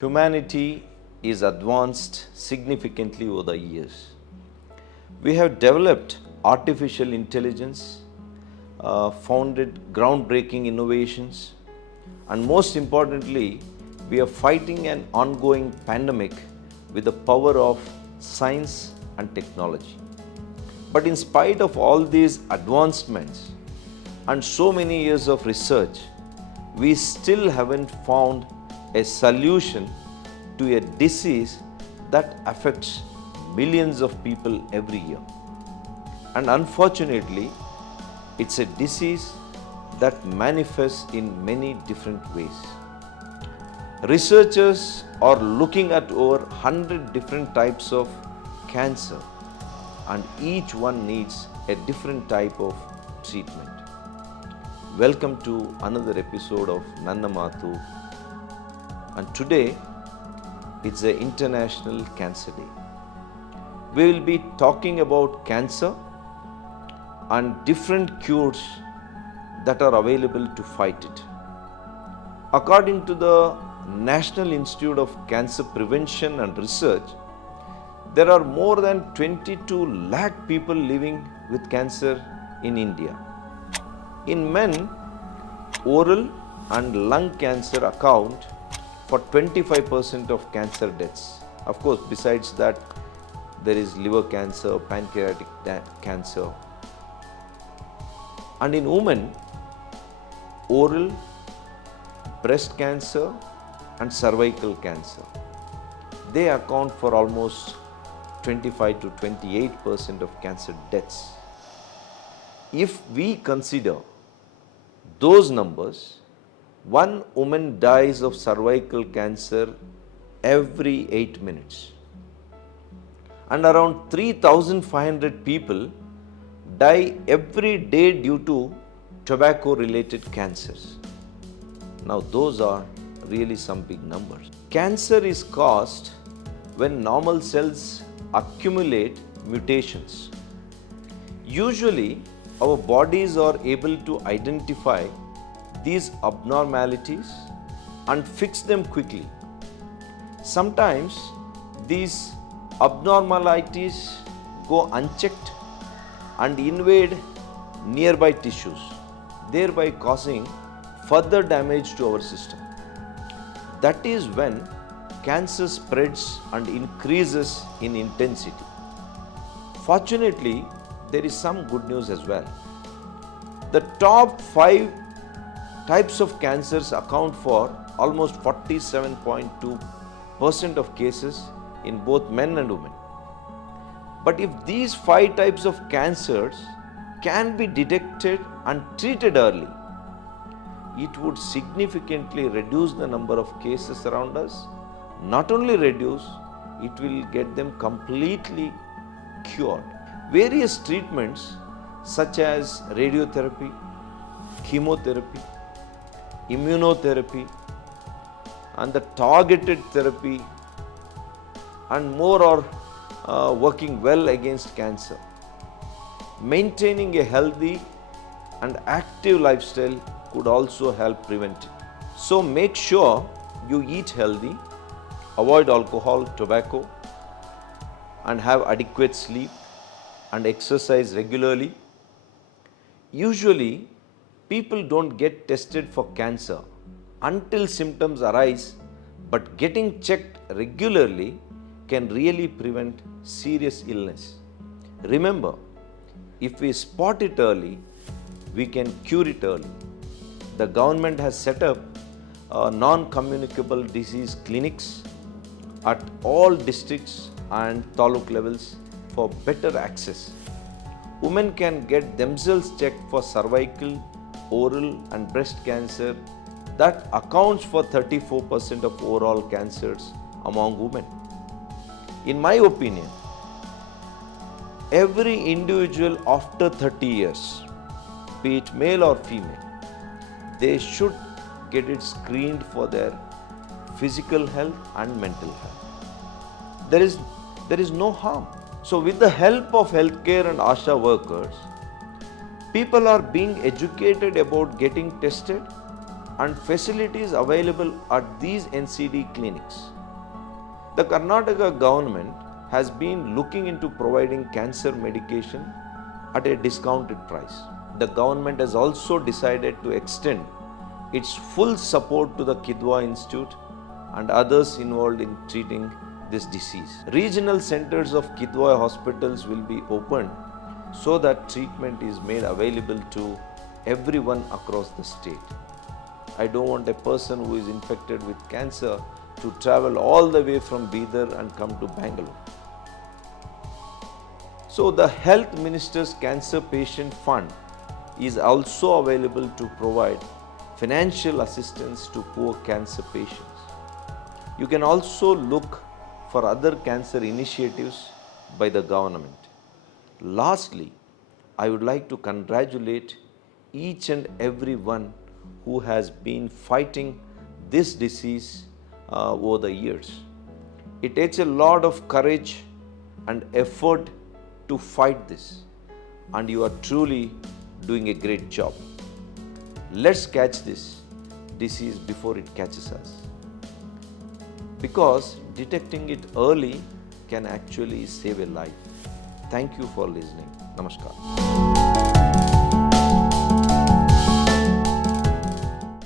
Humanity is advanced significantly over the years. We have developed artificial intelligence, founded groundbreaking innovations, and most importantly, we are fighting an ongoing pandemic with the power of science and technology. But in spite of all these advancements and so many years of research, we still haven't found a solution to a disease that affects millions of people every year. And unfortunately, it's a disease that manifests in many different ways. Researchers are looking at over 100 different types of cancer, and each one needs a different type of treatment. Welcome to another episode of Nanna Mathu, and today it's the International Cancer Day. We will be talking about cancer and different cures that are available to fight it. According to the National Institute of Cancer Prevention and Research, there are more than 22 lakh people living with cancer in India. In men, oral and lung cancer account for 25% of cancer deaths. Of course, besides that, there is liver cancer, pancreatic cancer. And in women, oral, breast cancer, and cervical cancer, they account for almost 25 to 28% of cancer deaths. If we consider those numbers, one woman dies of cervical cancer every 8 minutes. And around 3,500 people die every day due to tobacco-related cancers. Now, those are really some big numbers. Cancer is caused when normal cells accumulate mutations. Usually, our bodies are able to identify these abnormalities and fix them quickly. Sometimes these abnormalities go unchecked and invade nearby tissues, thereby causing further damage to our system. That is when cancer spreads and increases in intensity. Fortunately, there is some good news as well. The top 5 types of cancers account for almost 47.2% of cases in both men and women. But if these 5 types of cancers can be detected and treated early, it would significantly reduce the number of cases around us. Not only reduce, it will get them completely cured. Various treatments such as radiotherapy, chemotherapy, immunotherapy, and the targeted therapy and more are working well against cancer. Maintaining a healthy and active lifestyle could also help prevent it. So make sure you eat healthy, avoid alcohol, tobacco, and have adequate sleep and exercise regularly. Usually, people don't get tested for cancer until symptoms arise, but getting checked regularly can really prevent serious illness. Remember, if we spot it early, we can cure it early. The government has set up non-communicable disease clinics at all districts and taluk levels for better access. Women can get themselves checked for cervical, oral, and breast cancer that accounts for 34% of overall cancers among women. In my opinion, every individual after 30 years, be it male or female, they should get it screened for their physical health and mental health. There is no harm. So with the help of healthcare and ASHA workers, people are being educated about getting tested and facilities available at these NCD clinics. The Karnataka government has been looking into providing cancer medication at a discounted price. The government has also decided to extend its full support to the Kidwa Institute and others involved in treating this disease. Regional centers of Kidwa hospitals will be opened so that treatment is made available to everyone across the state. I don't want a person who is infected with cancer to travel all the way from Bidar and come to Bangalore. So the Health Minister's Cancer Patient Fund is also available to provide financial assistance to poor cancer patients. You can also look for other cancer initiatives by the government. Lastly, I would like to congratulate each and every one who has been fighting this disease over the years. It takes a lot of courage and effort to fight this, and you are truly doing a great job. Let's catch this disease before it catches us, because detecting it early can actually save a life. Thank you for listening. Namaskar.